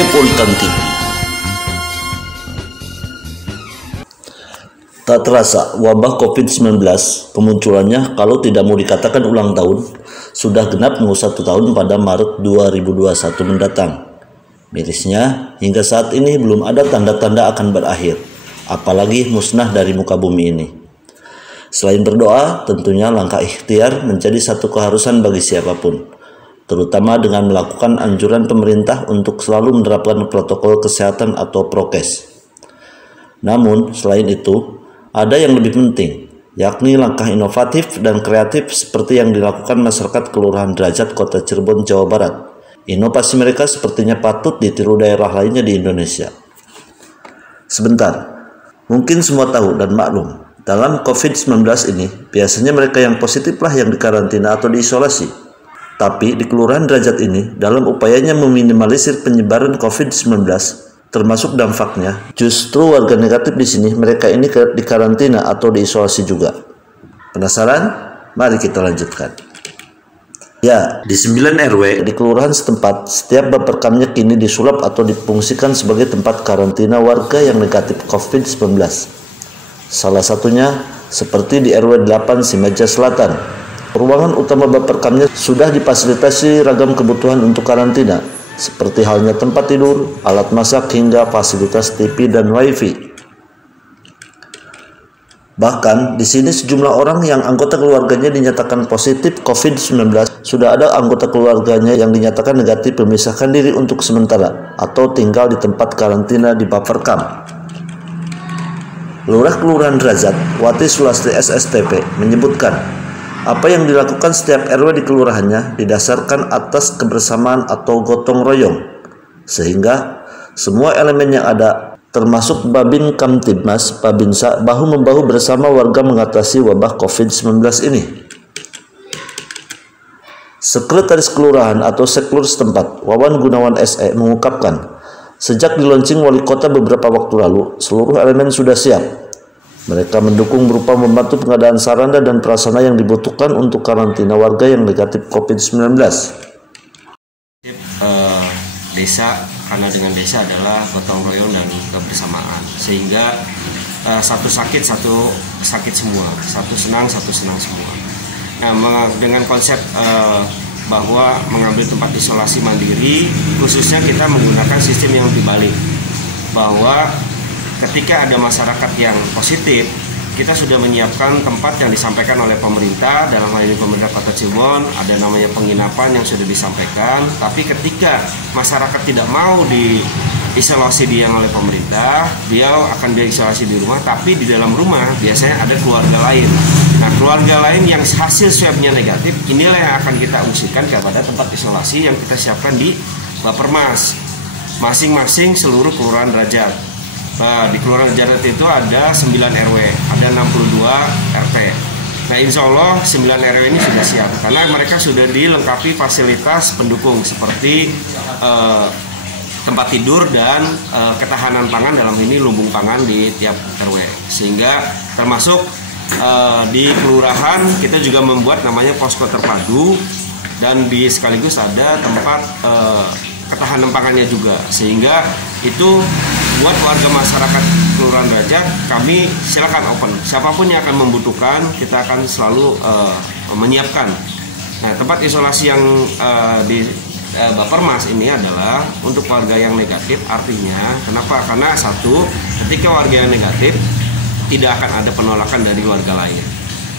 Metropolitan TV. Tak terasa, wabah COVID-19 kemunculannya, kalau tidak mau dikatakan ulang tahun, sudah genap mau 1 tahun pada Maret 2021 mendatang. Mirisnya, hingga saat ini belum ada tanda-tanda akan berakhir, apalagi musnah dari muka bumi ini. Selain berdoa, tentunya langkah ikhtiar menjadi satu keharusan bagi siapapun, terutama dengan melakukan anjuran pemerintah untuk selalu menerapkan protokol kesehatan atau prokes. Namun, selain itu, ada yang lebih penting, yakni langkah inovatif dan kreatif seperti yang dilakukan masyarakat Kelurahan Derajat Kota Cirebon, Jawa Barat. Inovasi mereka sepertinya patut ditiru daerah lainnya di Indonesia. Sebentar, mungkin semua tahu dan maklum, dalam COVID-19 ini, biasanya mereka yang positiflah yang dikarantina atau diisolasi. Tapi di Kelurahan Derajat ini, dalam upayanya meminimalisir penyebaran COVID-19, termasuk dampaknya, justru warga negatif di sini, mereka ini dikarantina atau diisolasi juga. Penasaran? Mari kita lanjutkan. Ya, di 9 RW di kelurahan setempat, setiap baperkamnya kini disulap atau difungsikan sebagai tempat karantina warga yang negatif COVID-19. Salah satunya seperti di RW 8 Simaja Selatan. Ruangan utama baperkamnya sudah difasilitasi ragam kebutuhan untuk karantina, seperti halnya tempat tidur, alat masak, hingga fasilitas TV dan WiFi. Bahkan di sini sejumlah orang yang anggota keluarganya dinyatakan positif COVID-19, sudah ada anggota keluarganya yang dinyatakan negatif memisahkan diri untuk sementara atau tinggal di tempat karantina di baperkam. Lurah Kelurahan Derajat, Wati Sulastri SSTP, menyebutkan apa yang dilakukan setiap RW di kelurahannya didasarkan atas kebersamaan atau gotong royong, sehingga semua elemen yang ada, termasuk Babin Kamtibmas, Babinsa, bahu-membahu bersama warga mengatasi wabah COVID-19 ini. Sekretaris Kelurahan atau Seklur setempat, Wawan Gunawan SE, mengungkapkan, sejak dilaunching wali kota beberapa waktu lalu, seluruh elemen sudah siap. Mereka mendukung berupa membantu pengadaan sarana dan prasarana yang dibutuhkan untuk karantina warga yang negatif COVID-19. Desa, karena dengan desa adalah gotong royong dan kebersamaan, sehingga satu sakit semua, satu senang semua. Nah, dengan konsep bahwa mengambil tempat isolasi mandiri, khususnya kita menggunakan sistem yang dibalik, bahwa ketika ada masyarakat yang positif, kita sudah menyiapkan tempat yang disampaikan oleh pemerintah, dalam hal ini pemerintah Kota Cirebon, ada namanya penginapan yang sudah disampaikan. Tapi ketika masyarakat tidak mau diisolasi dia oleh pemerintah, dia akan diisolasi di rumah, tapi di dalam rumah biasanya ada keluarga lain. Nah, keluarga lain yang hasil swabnya negatif, inilah yang akan kita ungsikan kepada tempat isolasi yang kita siapkan di Bapermas, masing-masing seluruh kelurahan derajat. Di Kelurahan Derajat itu ada 9 RW, ada 62 RT. Nah, insya Allah 9 RW ini sudah siap, karena mereka sudah dilengkapi fasilitas pendukung seperti tempat tidur dan ketahanan pangan, dalam ini lumbung pangan di tiap RW. Sehingga termasuk di kelurahan kita juga membuat namanya posko terpadu, dan sekaligus ada tempat ketahanan pangannya juga, sehingga itu buat warga masyarakat Kelurahan Derajat, kami silakan open. Siapapun yang akan membutuhkan, kita akan selalu menyiapkan. Nah, tempat isolasi yang di Bapermas ini adalah untuk warga yang negatif. Artinya, kenapa? Karena satu, ketika warga yang negatif, tidak akan ada penolakan dari warga lain.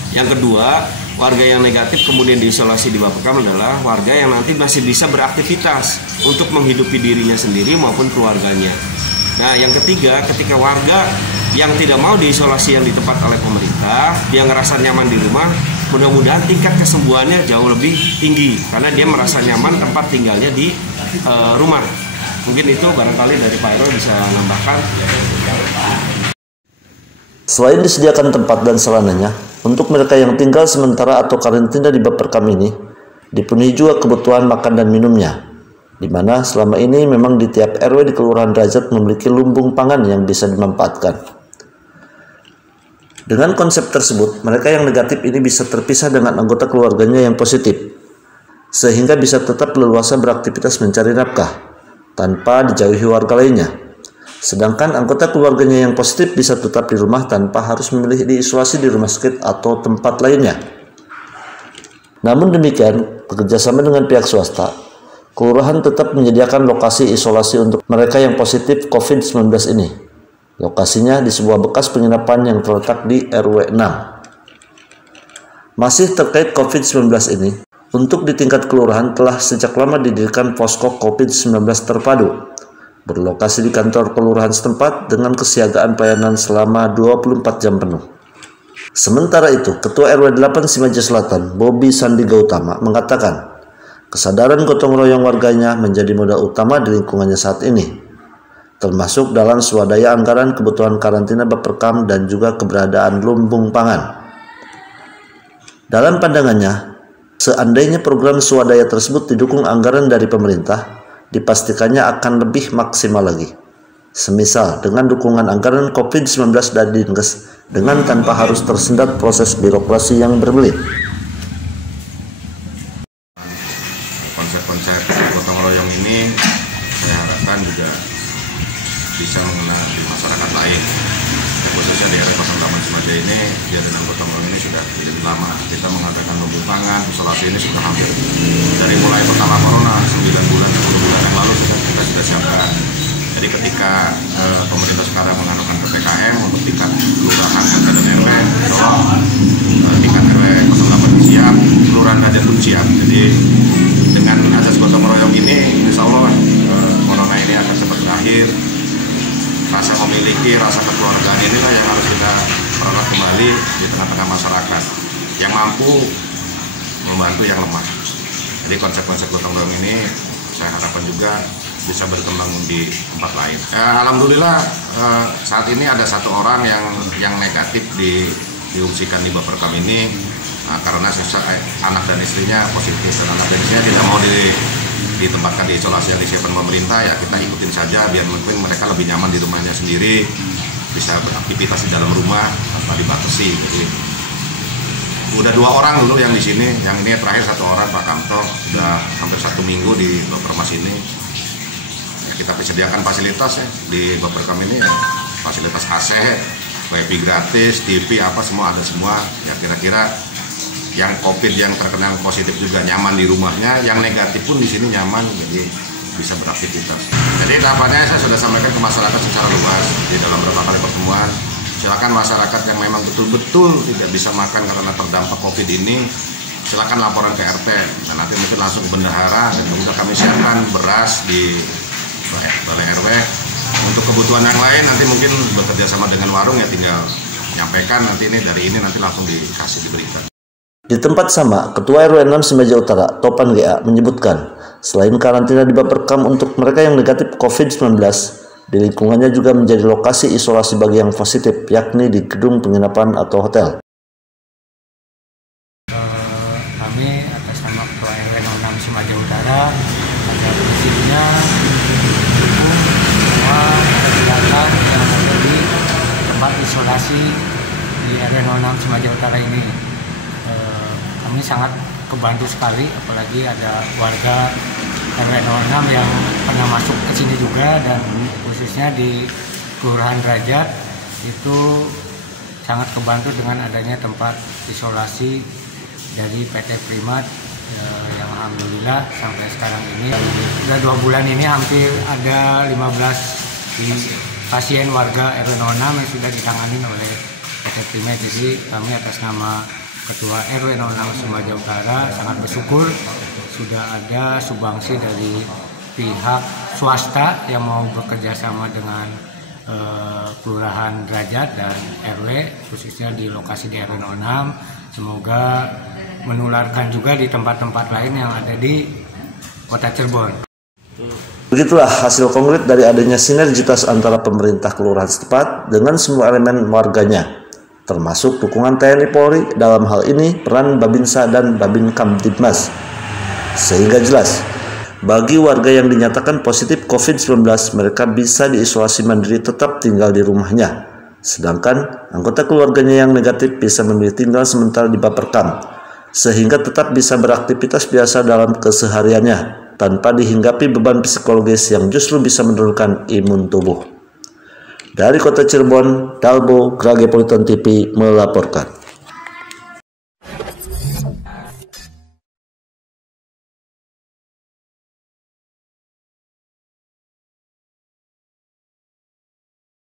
Yang kedua, warga yang negatif kemudian diisolasi di Baperkam adalah warga yang nanti masih bisa beraktivitas untuk menghidupi dirinya sendiri maupun keluarganya. Nah, yang ketiga, ketika warga yang tidak mau diisolasi yang di tempat oleh pemerintah, dia ngerasa nyaman di rumah, mudah-mudahan tingkat kesembuhannya jauh lebih tinggi karena dia merasa nyaman tempat tinggalnya di rumah. Mungkin itu barangkali dari Pak Ero bisa menambahkan. Selain disediakan tempat dan sarananya, untuk mereka yang tinggal sementara atau karantina di Baperkam ini, dipenuhi juga kebutuhan makan dan minumnya, di mana selama ini memang di tiap RW di Kelurahan Derajat memiliki lumbung pangan yang bisa dimanfaatkan. Dengan konsep tersebut, mereka yang negatif ini bisa terpisah dengan anggota keluarganya yang positif, sehingga bisa tetap leluasa beraktivitas mencari nafkah, tanpa dijauhi warga lainnya. Sedangkan anggota keluarganya yang positif bisa tetap di rumah tanpa harus memilih diisolasi di rumah sakit atau tempat lainnya. Namun demikian, bekerjasama dengan pihak swasta, kelurahan tetap menyediakan lokasi isolasi untuk mereka yang positif COVID-19 ini. Lokasinya di sebuah bekas penginapan yang terletak di RW 6. Masih terkait COVID-19 ini, untuk di tingkat kelurahan telah sejak lama didirikan posko COVID-19 terpadu, berlokasi di kantor kelurahan setempat dengan kesiagaan pelayanan selama 24 jam penuh. Sementara itu, Ketua RW 8 Simaja Selatan, Bobi Sandi Gautama, mengatakan kesadaran gotong royong warganya menjadi modal utama di lingkungannya saat ini, termasuk dalam swadaya anggaran kebutuhan karantina Baperkam dan juga keberadaan lumbung pangan. Dalam pandangannya, seandainya program swadaya tersebut didukung anggaran dari pemerintah, dipastikannya akan lebih maksimal lagi. Semisal dengan dukungan anggaran COVID-19 dan Dinkes dengan tanpa harus tersendat proses birokrasi yang berbelit. Konsep-konsep gotong royong ini saya harapkan juga bisa mengena di masyarakat lain. Khususnya di RW 08 Simaja ini, ya dengan gotong royong ini sudah tidak lama. Kita mengadakan lumbung pangan, isolasi ini sudah hampir dari mulai pertama corona 9 bulan, 10 bulan yang lalu kita sudah siapkan. Jadi ketika pemerintah sekarang mengadakan PPKM untuk tingkat kelurahan dan RW, tingkat RW 08 siap, kelurahan Raja pun siap. Jadi dengan asas gotong royong ini, insya Allah corona ini akan cepat berakhir. Rasa memiliki, rasa kekeluargaan inilah yang harus kita pererat kembali di tengah-tengah masyarakat yang mampu membantu yang lemah. Jadi konsep-konsep gotong royong ini saya harapkan juga bisa berkembang di tempat lain. Alhamdulillah saat ini ada satu orang yang negatif diungsikan di Baperkam ini karena anak dan istrinya positif, dan anak dan istrinya tidak mau ditempatkan di isolasi yang disiapkan pemerintah. Ya kita ikutin saja biar mungkin mereka lebih nyaman di rumahnya sendiri, bisa beraktivitas di dalam rumah tanpa dibatasi. Jadi udah 2 orang dulu yang di sini, yang ini terakhir 1 orang Pak Kamto, sudah hampir 1 minggu di Baperkam ini. Ya, kita sediakan fasilitas ya di Baperkam ini, ya, fasilitas AC, wifi gratis, TV apa semua ada semua. Ya kira-kira yang COVID yang terkena positif juga nyaman di rumahnya, yang negatif pun di sini nyaman, jadi bisa beraktivitas. Jadi tahapannya saya sudah sampaikan ke masyarakat secara luas di dalam beberapa kali pertemuan. Silakan masyarakat yang memang betul-betul tidak bisa makan karena terdampak COVID ini, silakan laporan ke RT dan nanti mungkin langsung ke bendahara, dan juga kami siapkan beras di balai RW. Untuk kebutuhan yang lain nanti mungkin bekerja sama dengan warung, ya tinggal nyampaikan nanti ini dari ini nanti langsung diberikan. Di tempat sama, Ketua RW 6 Simaja Utara, Topan GA, menyebutkan selain karantina di Baperkam untuk mereka yang negatif COVID-19, di lingkungannya juga menjadi lokasi isolasi bagi yang positif, yakni di gedung penginapan atau hotel. Kami atas nama Ketua RW 06 Simaja Utara, ada prinsipnya mendukung semua kegiatan yang menjadi tempat isolasi di RW 06 Simaja Utara ini. Kami sangat kebantu sekali, apalagi ada warga RW 06 yang pernah masuk ke sini juga, dan khususnya di Kelurahan Raja itu sangat kebantu dengan adanya tempat isolasi dari PT Primat yang alhamdulillah sampai sekarang ini sudah 2 bulan ini hampir ada 15 pasien warga RW 06 yang sudah ditangani oleh PT Primat. Jadi kami atas nama Ketua RW 06 Simaja Utara sangat bersyukur sudah ada sumbangsi dari pihak swasta yang mau bekerja sama dengan Kelurahan Derajat dan RW, khususnya di lokasi di RW 06. Semoga menularkan juga di tempat-tempat lain yang ada di Kota Cirebon. Begitulah hasil konkret dari adanya sinergitas antara pemerintah kelurahan setempat dengan semua elemen warganya, termasuk dukungan TNI Polri, dalam hal ini peran Babinsa dan Babin Kamtibmas. Sehingga jelas, bagi warga yang dinyatakan positif COVID-19, mereka bisa diisolasi mandiri tetap tinggal di rumahnya. Sedangkan anggota keluarganya yang negatif bisa memilih tinggal sementara di Baperkam, sehingga tetap bisa beraktivitas biasa dalam kesehariannya. tanpa dihinggapi beban psikologis yang justru bisa menurunkan imun tubuh. Dari Kota Cirebon, Dalbo, Grage Politon TV melaporkan.